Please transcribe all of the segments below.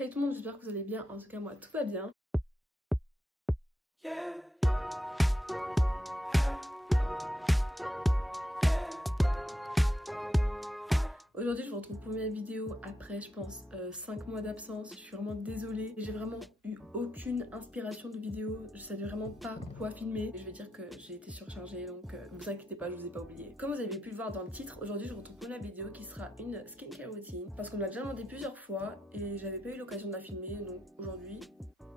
Hey tout le monde, j'espère que vous allez bien. En tout cas moi tout va bien. Aujourd'hui je vous retrouve pour une vidéo après je pense 5 mois d'absence. Je suis vraiment désolée, j'ai vraiment eu aucune inspiration de vidéo, je savais vraiment pas quoi filmer. Je vais dire que j'ai été surchargée, donc vous inquiétez pas, je vous ai pas oublié. Comme vous avez pu le voir dans le titre, aujourd'hui je vous retrouve pour la vidéo qui sera une skincare routine, parce qu'on me l'a déjà demandé plusieurs fois et j'avais pas eu l'occasion de la filmer, donc aujourd'hui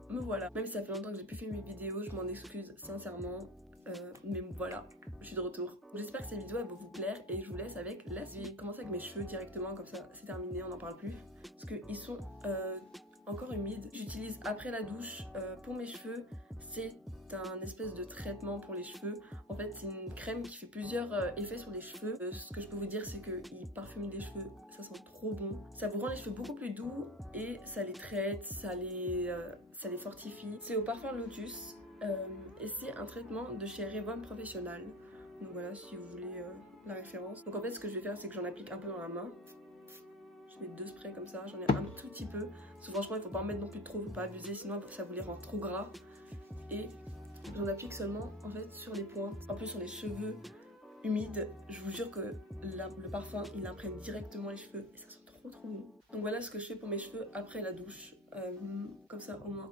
me voilà. Même si ça fait longtemps que j'ai pu filmer une vidéo, je m'en excuse sincèrement. Mais voilà, je suis de retour. J'espère que cette vidéo elle va vous plaire et je vous laisse avec la suite. Je vais commencer avec mes cheveux directement, comme ça c'est terminé, on n'en parle plus. Parce qu'ils sont encore humides. J'utilise après la douche pour mes cheveux. C'est un espèce de traitement pour les cheveux. En fait c'est une crème qui fait plusieurs effets sur les cheveux. Ce que je peux vous dire c'est qu'il parfume les cheveux, ça sent trop bon. Ça vous rend les cheveux beaucoup plus doux et ça les traite, ça les fortifie. C'est au parfum Lotus. Et c'est un traitement de chez Revlon Professional. Donc voilà, si vous voulez la référence. Donc en fait ce que je vais faire c'est que j'en applique un peu dans la main. Je mets 2 sprays comme ça, j'en ai un tout petit peu. Parce que franchement il faut pas en mettre non plus trop, faut pas abuser sinon ça vous les rend trop gras. Et j'en applique seulement en fait sur les pointes. En plus sur les cheveux humides, je vous jure que le parfum il imprègne directement les cheveux et ça sent trop bon. Donc voilà ce que je fais pour mes cheveux après la douche. Comme ça au moins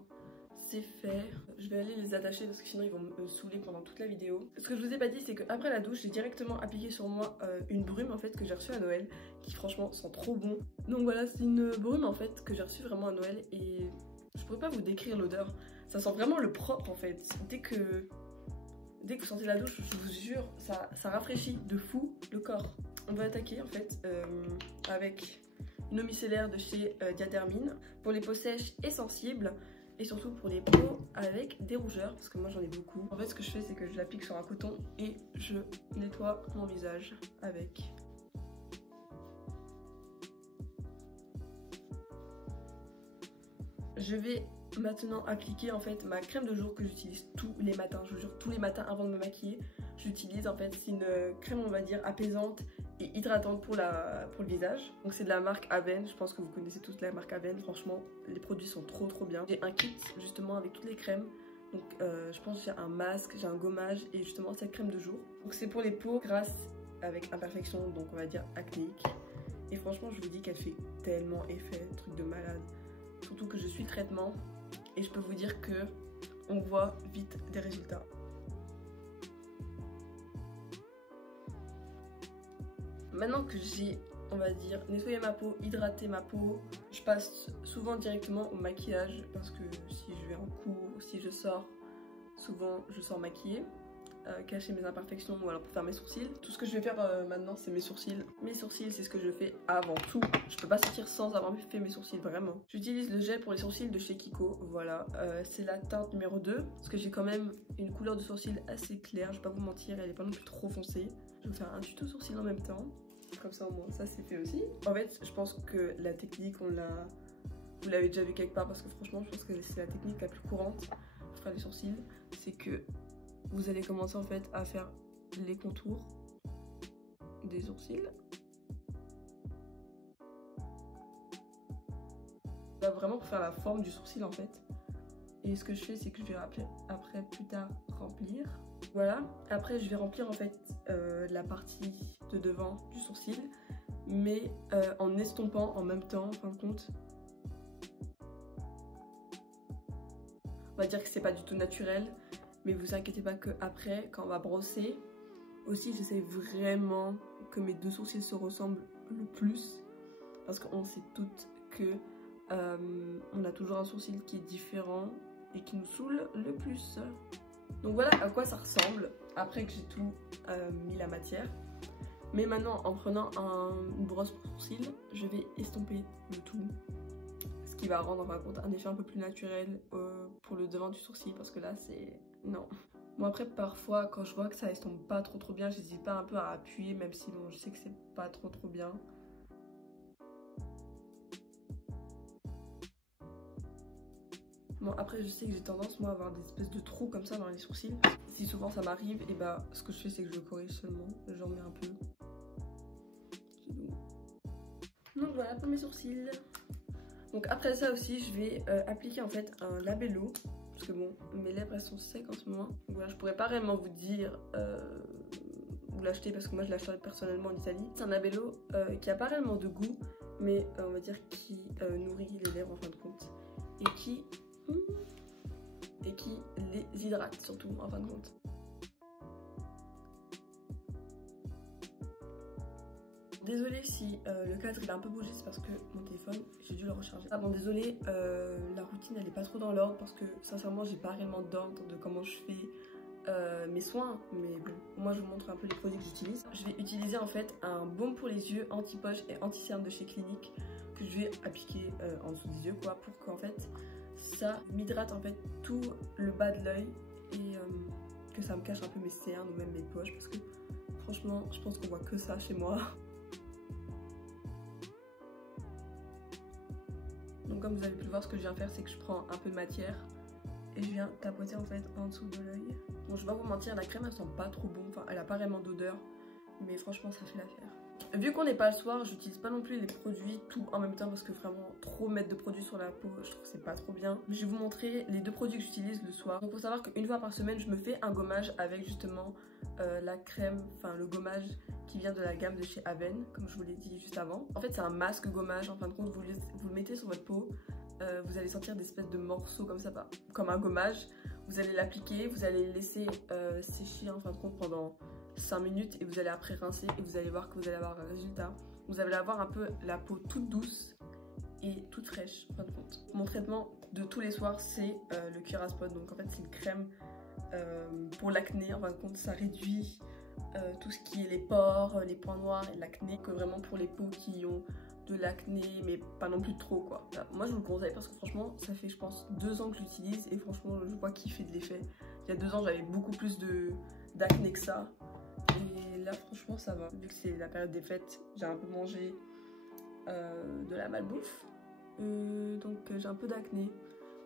c'est fait. Je vais aller les attacher parce que sinon ils vont me saouler pendant toute la vidéo. Ce que je vous ai pas dit c'est qu'après la douche j'ai directement appliqué sur moi une brume en fait que j'ai reçue à Noël qui franchement sent trop bon. Donc voilà, c'est une brume en fait que j'ai reçue vraiment à Noël et je pourrais pas vous décrire l'odeur. Ça sent vraiment le propre en fait. Dès que vous sentez la douche, je vous jure, ça rafraîchit de fou le corps. On va attaquer en fait avec une eau micellaire de chez Diathermine pour les peaux sèches et sensibles. Et surtout pour les peaux avec des rougeurs, parce que moi j'en ai beaucoup. En fait ce que je fais c'est que je l'applique sur un coton et je nettoie mon visage avec. Je vais maintenant appliquer en fait ma crème de jour que j'utilise tous les matins. Je vous jure, tous les matins avant de me maquiller, j'utilise en fait, c'est une crème on va dire apaisante et hydratante pour le visage. Donc c'est de la marque Avène, je pense que vous connaissez tous la marque Avène. Franchement les produits sont trop bien. J'ai un kit justement avec toutes les crèmes. Donc je pense que j'ai un masque, j'ai un gommage et justement cette crème de jour. Donc c'est pour les peaux grasses avec imperfection, donc on va dire acnéique. Et franchement je vous dis qu'elle fait tellement effet, truc de malade. Surtout que je suis traitement et je peux vous dire que on voit vite des résultats. Maintenant que j'ai, on va dire, nettoyé ma peau, hydraté ma peau, je passe souvent directement au maquillage parce que si je vais en cours, si je sors, souvent je sors maquillée. Cacher mes imperfections ou alors pour faire mes sourcils. Tout ce que je vais faire maintenant c'est mes sourcils. Mes sourcils c'est ce que je fais avant tout. Je peux pas sortir sans avoir fait mes sourcils vraiment. J'utilise le gel pour les sourcils de chez Kiko. Voilà, c'est la teinte numéro 2 parce que j'ai quand même une couleur de sourcils assez claire. Je vais pas vous mentir, elle est pas non plus trop foncée. Je vais vous faire un tuto sourcils en même temps. Comme ça au moins ça c'est fait aussi. En fait je pense que la technique vous l'avez déjà vu quelque part parce que franchement je pense que c'est la technique la plus courante pour faire les sourcils. C'est que vous allez commencer en fait à faire les contours des sourcils. Vraiment pour faire la forme du sourcil en fait. Et ce que je fais c'est que je vais après plus tard remplir. Voilà, après je vais remplir en fait la partie de devant du sourcil. Mais en estompant en même temps en fin de compte. On va dire que c'est pas du tout naturel. Mais vous inquiétez pas que après, quand on va brosser, aussi j'essaie vraiment que mes deux sourcils se ressemblent le plus. Parce qu'on sait toutes que on a toujours un sourcil qui est différent et qui nous saoule le plus. Donc voilà à quoi ça ressemble après que j'ai tout mis la matière. Mais maintenant en prenant une brosse pour sourcils, je vais estomper le tout. Ce qui va rendre en fin de compte un effet un peu plus naturel pour le devant du sourcil parce que là c'est... non. Bon après parfois quand je vois que ça estompe pas trop bien, j'hésite pas un peu à appuyer même si bon je sais que c'est pas trop bien. Bon après je sais que j'ai tendance moi à avoir des espèces de trous comme ça dans les sourcils. Si souvent ça m'arrive et bah ce que je fais c'est que je le corrige seulement, j'en mets un peu. Donc voilà pour mes sourcils. Donc après ça aussi, je vais appliquer en fait un labello. Parce que bon, mes lèvres elles sont secs en ce moment. Donc voilà, je pourrais pas réellement vous dire où l'acheter parce que moi je l'achète personnellement en Italie. C'est un labello qui a pas réellement de goût, mais on va dire qui nourrit les lèvres en fin de compte. Et qui les hydrate surtout en fin de compte. Désolée si le cadre il a un peu bougé, c'est parce que mon téléphone j'ai dû le recharger. Ah bon, désolée, la routine elle est pas trop dans l'ordre parce que sincèrement j'ai pas réellement d'ordre de comment je fais mes soins, mais bon, moi je vous montre un peu les produits que j'utilise. Je vais utiliser en fait un baume pour les yeux anti-poche et anti-cerne de chez Clinique que je vais appliquer en dessous des yeux quoi, pour qu'en fait ça m'hydrate en fait tout le bas de l'œil et que ça me cache un peu mes cernes ou même mes poches parce que franchement je pense qu'on voit que ça chez moi. Donc comme vous avez pu le voir, ce que je viens faire c'est que je prends un peu de matière et je viens tapoter en fait en dessous de l'œil. Bon, je vais pas vous mentir, la crème elle sent pas trop bon, enfin elle a pas vraiment d'odeur, mais franchement ça fait l'affaire. Vu qu'on n'est pas le soir, j'utilise pas non plus les produits tout en même temps parce que vraiment trop mettre de produits sur la peau, je trouve que c'est pas trop bien. Je vais vous montrer les deux produits que j'utilise le soir. Donc faut savoir qu'une fois par semaine je me fais un gommage avec justement la crème, enfin le gommage qui vient de la gamme de chez Aven, comme je vous l'ai dit juste avant. En fait c'est un masque gommage, en fin de compte vous le mettez sur votre peau, vous allez sentir des espèces de morceaux comme ça, comme un gommage. Vous allez l'appliquer, vous allez le laisser sécher en fin de compte pendant 5 minutes et vous allez après rincer et vous allez voir que vous allez avoir un résultat. Vous allez avoir un peu la peau toute douce et toute fraîche en fin de compte. Mon traitement de tous les soirs c'est le Curaspot, donc en fait c'est une crème pour l'acné. En fin de compte ça réduit tout ce qui est les pores, les points noirs et l'acné, que vraiment pour les peaux qui ont de l'acné mais pas non plus trop quoi. Moi je vous le conseille parce que franchement ça fait je pense 2 ans que je l'utilise et franchement je vois qu'il fait de l'effet. Il y a 2 ans j'avais beaucoup plus d'acné que ça et là franchement ça va. Vu que c'est la période des fêtes, j'ai un peu mangé de la malbouffe donc j'ai un peu d'acné.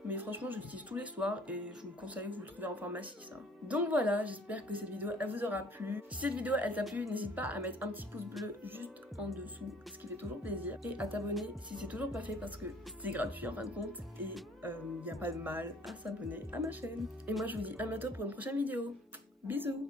Mais franchement je l'utilise tous les soirs et je vous le conseille, vous le trouvez en pharmacie ça. Donc voilà, j'espère que cette vidéo elle vous aura plu. Si cette vidéo elle t'a plu, n'hésite pas à mettre un petit pouce bleu juste en dessous, ce qui fait toujours plaisir. Et à t'abonner si c'est toujours pas fait parce que c'est gratuit en fin de compte. Et il n'y a pas de mal à s'abonner à ma chaîne. Et moi je vous dis à bientôt pour une prochaine vidéo. Bisous.